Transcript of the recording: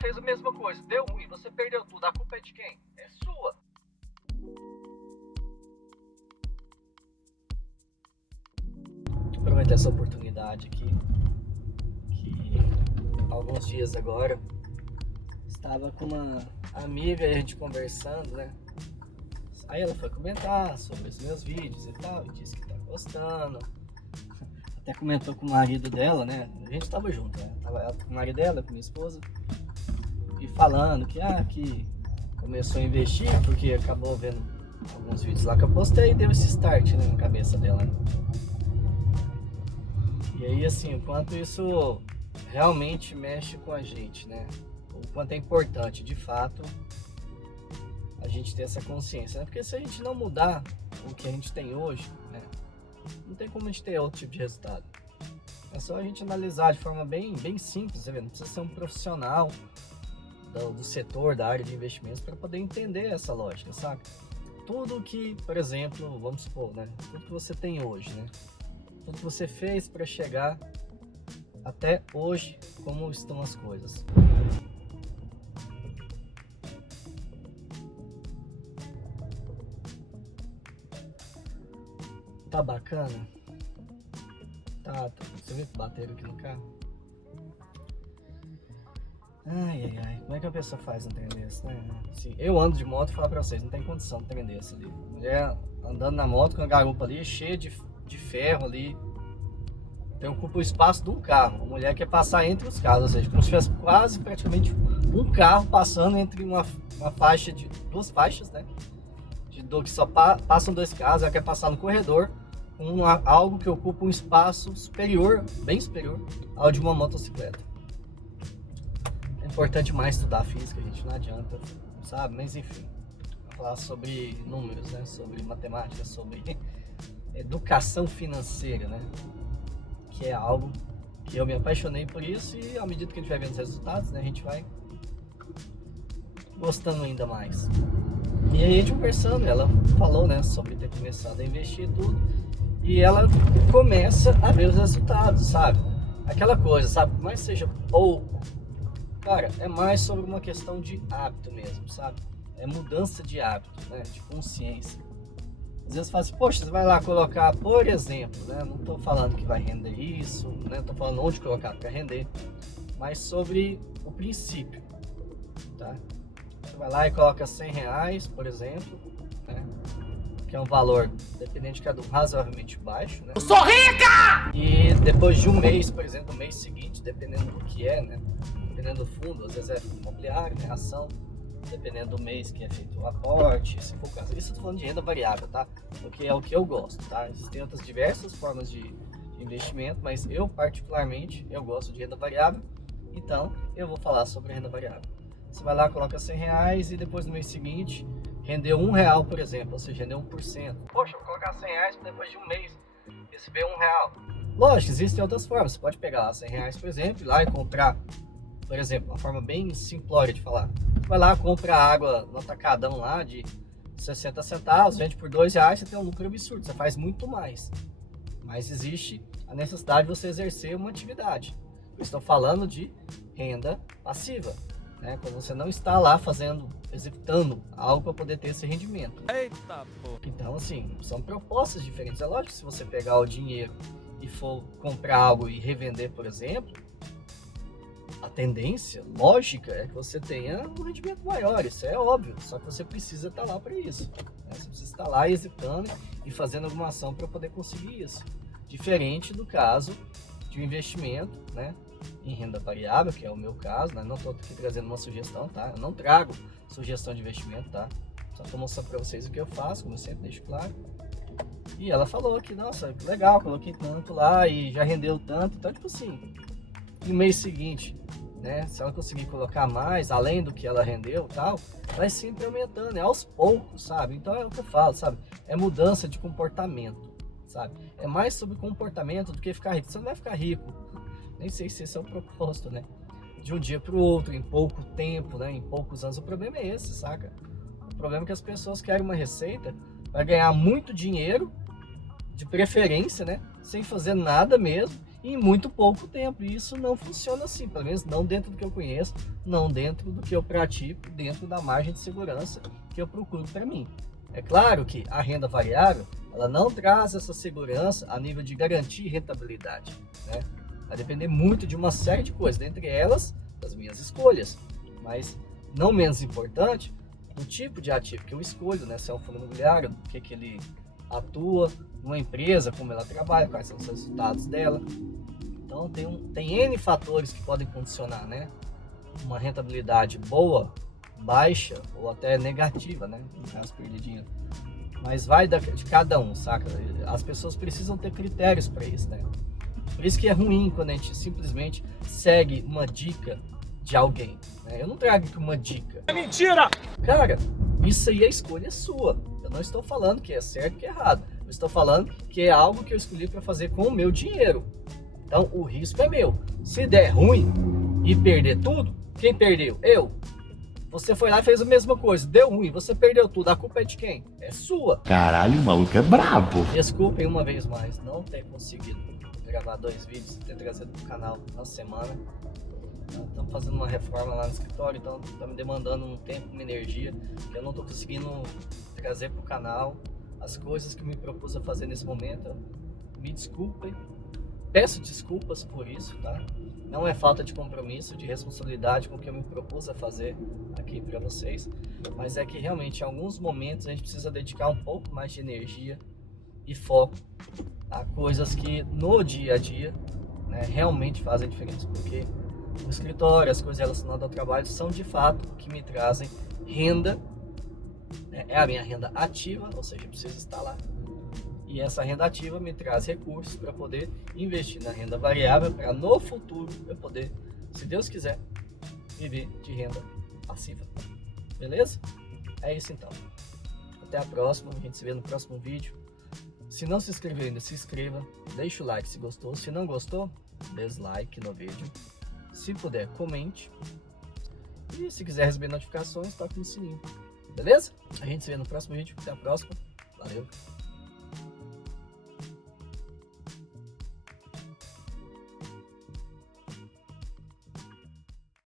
fez a mesma coisa, deu ruim, você perdeu tudo, a culpa é de quem? É sua. Aproveitar essa oportunidade aqui, que alguns dias agora estava com uma amiga e a gente conversando, né? Aí ela foi comentar sobre os meus vídeos e tal, e disse que tá gostando. Até comentou com o marido dela, né? A gente tava junto, né? Tava ela com o marido dela, com minha esposa, e falando que começou a investir porque acabou vendo alguns vídeos lá que eu postei e deu esse start, né, na cabeça dela, né? E aí, assim, o quanto isso realmente mexe com a gente, né? O quanto é importante, de fato, a gente ter essa consciência, né? Porque se a gente não mudar o que a gente tem hoje, né, não tem como a gente ter outro tipo de resultado. É só a gente analisar de forma bem simples, tá vendo? Não precisa ser um profissional do setor, da área de investimentos para poder entender essa lógica, sabe? Tudo que, por exemplo, vamos supor, né? Tudo que você tem hoje, né? Tudo que você fez para chegar até hoje, como estão as coisas. Tá bacana? Tá. Você viu que bateram aqui no carro? Ai, como é que a pessoa faz um trem desse, né? Assim, eu ando de moto e falo pra vocês, não tem condição de trem desse ali. Mulher andando na moto com a garupa ali, cheia de ferro ali. Então ocupa o espaço de um carro. A mulher quer passar entre os carros, ou seja, como se tivesse quase praticamente um carro passando entre uma faixa de duas faixas, né? Que só passam dois carros, ela quer passar no corredor com algo que ocupa um espaço superior, bem superior ao de uma motocicleta. É importante mais estudar física, gente, não adianta, sabe? Mas enfim, vou falar sobre números, né? Sobre matemática, sobre educação financeira, né? Que é algo que eu me apaixonei por isso e à medida que a gente vai vendo os resultados, né, a gente vai gostando ainda mais. E aí a gente conversando, ela falou, né, sobre ter começado a investir e tudo, e ela começa a ver os resultados, sabe? Aquela coisa, sabe? Por mais seja pouco, cara, é mais sobre uma questão de hábito mesmo, sabe? É mudança de hábito, né, de consciência. Às vezes fala assim, poxa, você vai lá colocar, por exemplo, né? Não estou falando que vai render isso, né? Estou falando onde colocar para render, mas sobre o princípio, tá? Você vai lá e coloca R$100, por exemplo, né? Que é um valor, dependendo de cada um, razoavelmente baixo, né? Eu sou rica! E depois de um mês, por exemplo, no mês seguinte, dependendo do que é, né? Dependendo do fundo, às vezes é fundo imobiliário, né? Ação. Dependendo do mês que é feito o aporte, se for o caso. Isso eu tô falando de renda variável, tá? Porque é o que eu gosto, tá? Existem outras diversas formas de investimento, mas eu particularmente, eu gosto de renda variável, então eu vou falar sobre renda variável. Você vai lá, coloca R$100 e depois no mês seguinte rendeu R$1, por exemplo, ou seja, rendeu 1%. Poxa, eu vou colocar R$100 depois de um mês receber R$1. Lógico, existem outras formas. Você pode pegar lá R$100, por exemplo, ir lá e comprar, por exemplo, uma forma bem simplória de falar. Vai lá, compra água no atacadão lá de 60 centavos, vende por R$2, você tem um lucro absurdo, você faz muito mais. Mas existe a necessidade de você exercer uma atividade. Eu estou falando de renda passiva, né? Quando você não está lá executando algo para poder ter esse rendimento. Eita, pô. Então, assim, são propostas diferentes. É lógico que se você pegar o dinheiro e for comprar algo e revender, por exemplo, a tendência lógica é que você tenha um rendimento maior, isso é óbvio, só que você precisa estar lá para isso, né? Você precisa estar lá executando e fazendo alguma ação para poder conseguir isso. Diferente do caso de um investimento, né, em renda variável, que é o meu caso, né? Não estou aqui trazendo uma sugestão, tá? Eu não trago sugestão de investimento, tá? Só estou mostrando para vocês o que eu faço, como eu sempre deixo claro. E ela falou que, nossa, que legal, coloquei tanto lá e já rendeu tanto, então tipo assim, no mês seguinte, né, se ela conseguir colocar mais, além do que ela rendeu e tal, vai sempre aumentando, é aos poucos, sabe? Então é o que eu falo, sabe? É mudança de comportamento, sabe? É mais sobre comportamento do que ficar rico. Você não vai ficar rico, nem sei se esse é o propósito, né? De um dia para o outro, em pouco tempo, né? Em poucos anos. O problema é esse, saca? O problema é que as pessoas querem uma receita para ganhar muito dinheiro, de preferência, né? Sem fazer nada mesmo, em muito pouco tempo. E isso não funciona assim, pelo menos não dentro do que eu conheço, não dentro do que eu pratico, dentro da margem de segurança que eu procuro para mim. É claro que a renda variável, ela não traz essa segurança a nível de garantir rentabilidade, né? Vai depender muito de uma série de coisas, dentre elas, das minhas escolhas. Mas, não menos importante, o tipo de ativo que eu escolho, né? Se é um fundo imobiliário, o que ele atua, numa empresa, como ela trabalha, quais são os resultados dela. Então, tem N fatores que podem condicionar, né? Uma rentabilidade boa, baixa ou até negativa, né? No caso, perdidinho. Mas vai de cada um, saca? As pessoas precisam ter critérios para isso, né? Por isso que é ruim quando a gente simplesmente segue uma dica de alguém, né? Eu não trago aqui uma dica. É mentira! Cara, isso aí é escolha sua. Eu não estou falando que é certo ou que é errado. Eu estou falando que é algo que eu escolhi para fazer com o meu dinheiro. Então, o risco é meu. Se der ruim e perder tudo, quem perdeu? Eu. Você foi lá e fez a mesma coisa, deu ruim, você perdeu tudo, a culpa é de quem? É sua. Caralho, o maluco é brabo. Desculpem uma vez mais não ter conseguido gravar 2 vídeos, ter trazido pro canal na semana. Estamos fazendo uma reforma lá no escritório, então está me demandando um tempo, uma energia que eu não estou conseguindo trazer pro canal as coisas que eu me propus a fazer nesse momento. Me desculpem, peço desculpas por isso, tá? Não é falta de compromisso, de responsabilidade com o que eu me propus a fazer aqui para vocês, mas é que realmente em alguns momentos a gente precisa dedicar um pouco mais de energia e foco a coisas que no dia a dia, né, realmente fazem diferença, porque o escritório, as coisas relacionadas ao trabalho são de fato o que me trazem renda, né? É a minha renda ativa, ou seja, eu preciso estar lá. E essa renda ativa me traz recursos para poder investir na renda variável, para no futuro eu poder, se Deus quiser, viver de renda passiva. Beleza? É isso então. Até a próxima, a gente se vê no próximo vídeo. Se não se inscreveu ainda, se inscreva, deixa o like se gostou. Se não gostou, dislike no vídeo. Se puder, comente. E se quiser receber notificações, toque no sininho. Beleza? A gente se vê no próximo vídeo. Até a próxima. Valeu!